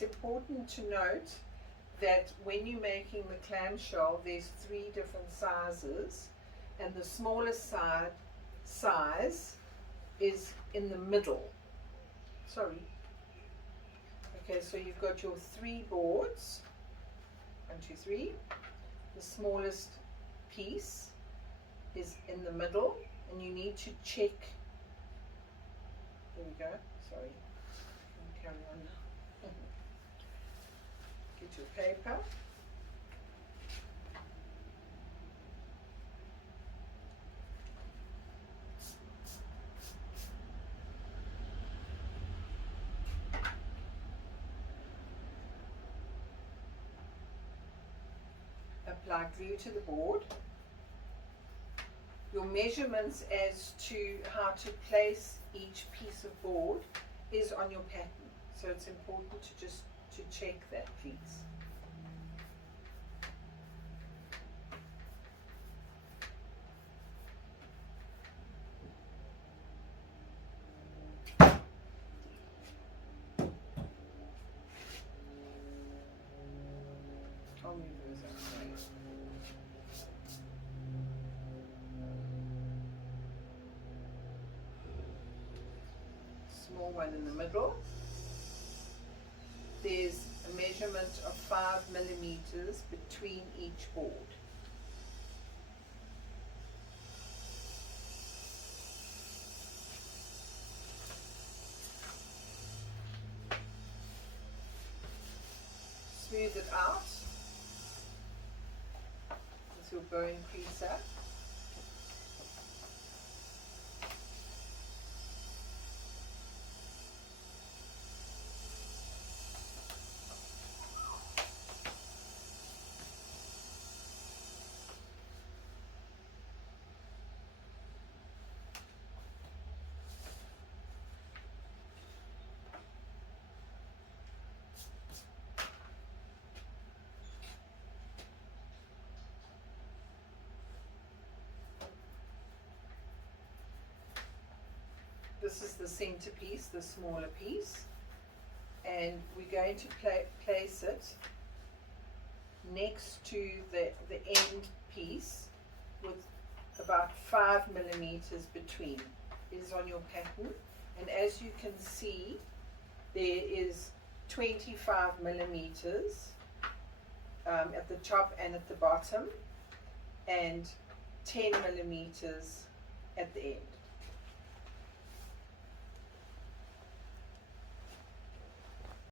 it's important to note that when you're making the clamshell, there's 3 different sizes, and the smallest size is in the middle. Sorry. Okay, so you've got your 3 boards. 1, 2, 3. The smallest piece is in the middle, and you need to check. There we go. Sorry. Carry on now. Get your paper. Apply glue to the board. Your measurements as to how to place each piece of board is on your pattern, so it's important to just check that, please. I'll move those out of the way. Small one in the middle. There's a measurement of 5 millimeters between each board. Smooth it out with your bone creaser. This is the centerpiece, the smaller piece, and we're going to place it next to the end piece with about 5 millimeters between. It is on your pattern, and as you can see, there is 25 millimeters at the top and at the bottom, and 10 millimeters at the end.